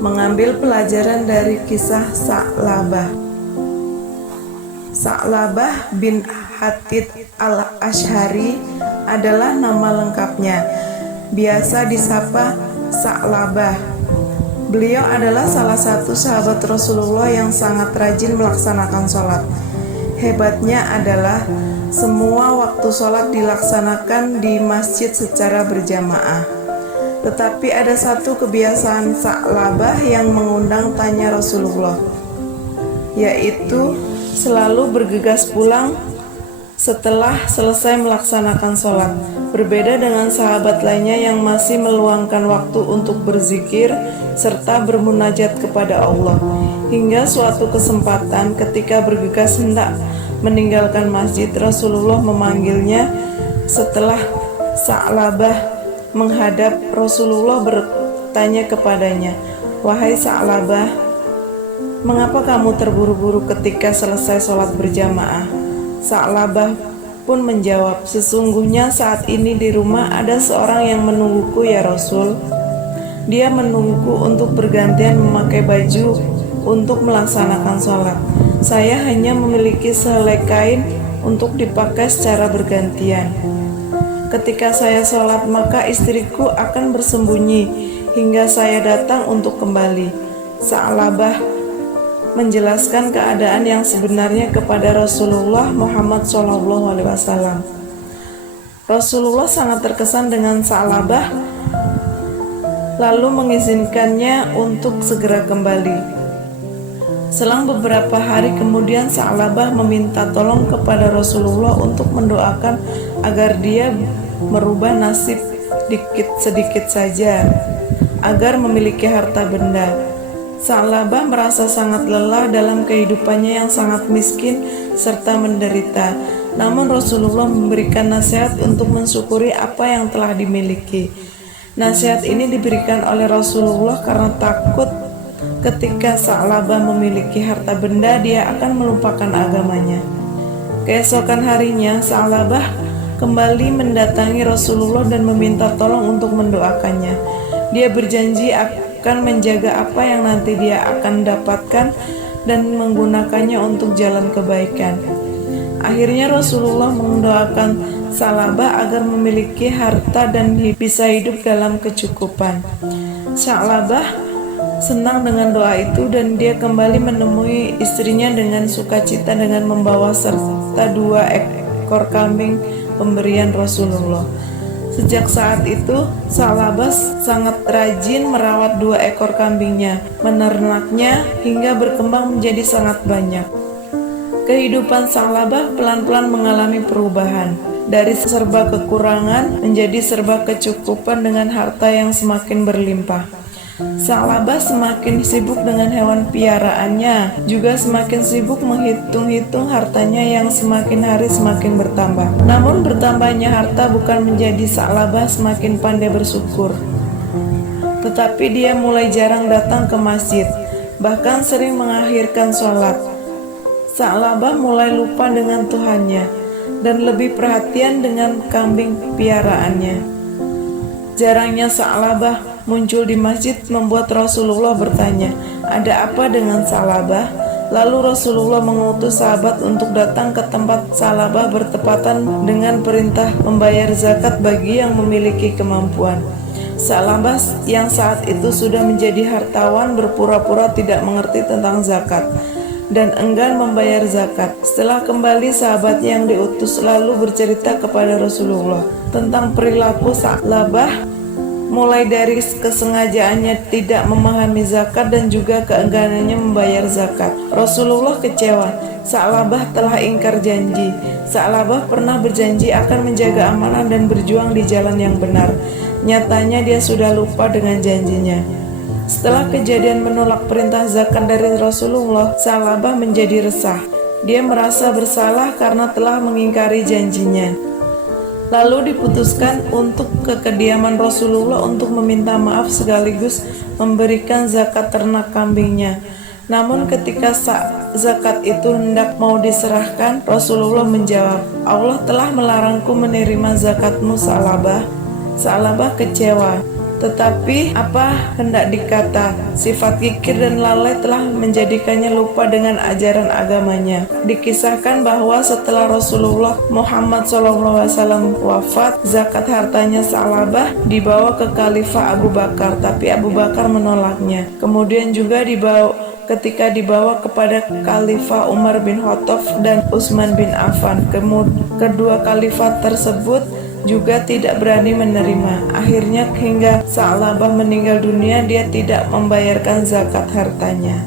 mengambil pelajaran dari kisah Sa'labah. Sa'labah bin Hatid al-Ash'ari adalah nama lengkapnya, biasa disapa Sa'labah. Beliau adalah salah satu sahabat Rasulullah yang sangat rajin melaksanakan sholat. Hebatnya adalah semua waktu sholat dilaksanakan di masjid secara berjamaah. Tetapi ada satu kebiasaan Sa'labah yang mengundang tanya Rasulullah, yaitu selalu bergegas pulang setelah selesai melaksanakan sholat. Berbeda dengan sahabat lainnya yang masih meluangkan waktu untuk berzikir serta bermunajat kepada Allah. Hingga suatu kesempatan ketika bergegas hendak meninggalkan masjid, Rasulullah memanggilnya. Setelah Sa'labah menghadap, Rasulullah bertanya kepadanya, "Wahai Sa'labah, mengapa kamu terburu-buru ketika selesai sholat berjamaah?" Sa'labah pun menjawab, "Sesungguhnya saat ini di rumah ada seorang yang menungguku ya Rasul. Dia menungguku untuk bergantian memakai baju untuk melaksanakan sholat. Saya hanya memiliki sehelai kain untuk dipakai secara bergantian. Ketika saya sholat, maka istriku akan bersembunyi hingga saya datang untuk kembali." Sa'labah menjelaskan keadaan yang sebenarnya kepada Rasulullah Muhammad SAW. Rasulullah sangat terkesan dengan Sa'labah, lalu mengizinkannya untuk segera kembali. Selang beberapa hari kemudian, Sa'labah meminta tolong kepada Rasulullah untuk mendoakan agar dia merubah nasib sedikit saja, agar memiliki harta benda. Sa'labah merasa sangat lelah dalam kehidupannya yang sangat miskin serta menderita. Namun Rasulullah memberikan nasihat untuk mensyukuri apa yang telah dimiliki. Nasihat ini diberikan oleh Rasulullah karena takut ketika Sa'labah memiliki harta benda, dia akan melupakan agamanya. Keesokan harinya, Sa'labah kembali mendatangi Rasulullah dan meminta tolong untuk mendoakannya. Dia berjanji akan menjaga apa yang nanti dia akan dapatkan dan menggunakannya untuk jalan kebaikan. Akhirnya Rasulullah mendoakan Sa'labah agar memiliki harta dan bisa hidup dalam kecukupan. Sa'labah senang dengan doa itu dan dia kembali menemui istrinya dengan sukacita dengan membawa serta 2 ekor kambing pemberian Rasulullah. Sejak saat itu, Sa'labah sangat rajin merawat 2 ekor kambingnya, menernaknya hingga berkembang menjadi sangat banyak. Kehidupan Sa'labah pelan-pelan mengalami perubahan, dari serba kekurangan menjadi serba kecukupan dengan harta yang semakin berlimpah. Sa'labah semakin sibuk dengan hewan piaraannya, juga semakin sibuk menghitung-hitung hartanya yang semakin hari semakin bertambah. Namun bertambahnya harta bukan menjadi Sa'labah semakin pandai bersyukur, tetapi dia mulai jarang datang ke masjid, bahkan sering mengakhirkan sholat. Sa'labah mulai lupa dengan Tuhannya dan lebih perhatian dengan kambing piaraannya. Jarangnya Sa'labah muncul di masjid membuat Rasulullah bertanya, "Ada apa dengan Sa'labah?" Lalu Rasulullah mengutus sahabat untuk datang ke tempat Sa'labah bertepatan dengan perintah membayar zakat bagi yang memiliki kemampuan. Sa'labah yang saat itu sudah menjadi hartawan berpura-pura tidak mengerti tentang zakat dan enggan membayar zakat. Setelah kembali, sahabat yang diutus lalu bercerita kepada Rasulullah tentang perilaku Sa'labah, mulai dari kesengajaannya tidak memahami zakat dan juga keengganannya membayar zakat. Rasulullah kecewa. Sa'labah telah ingkar janji. Sa'labah pernah berjanji akan menjaga amanah dan berjuang di jalan yang benar. Nyatanya dia sudah lupa dengan janjinya. Setelah kejadian menolak perintah zakat dari Rasulullah, Sa'labah menjadi resah. Dia merasa bersalah karena telah mengingkari janjinya. Lalu diputuskan untuk ke kediaman Rasulullah untuk meminta maaf sekaligus memberikan zakat ternak kambingnya. Namun ketika zakat itu hendak mau diserahkan, Rasulullah menjawab, "Allah telah melarangku menerima zakatmu Sa'labah." Sa'labah kecewa. Tetapi apa hendak dikata, sifat kikir dan lalai telah menjadikannya lupa dengan ajaran agamanya. Dikisahkan bahwa setelah Rasulullah Muhammad SAW wafat, zakat hartanya Sa'labah dibawa ke Khalifah Abu Bakar, tapi Abu Bakar menolaknya. Kemudian juga ketika dibawa kepada Khalifah Umar bin Khattab dan Utsman bin Affan. Kedua khalifah tersebut juga tidak berani menerima. Akhirnya hingga Sa'labah meninggal dunia, dia tidak membayarkan zakat hartanya.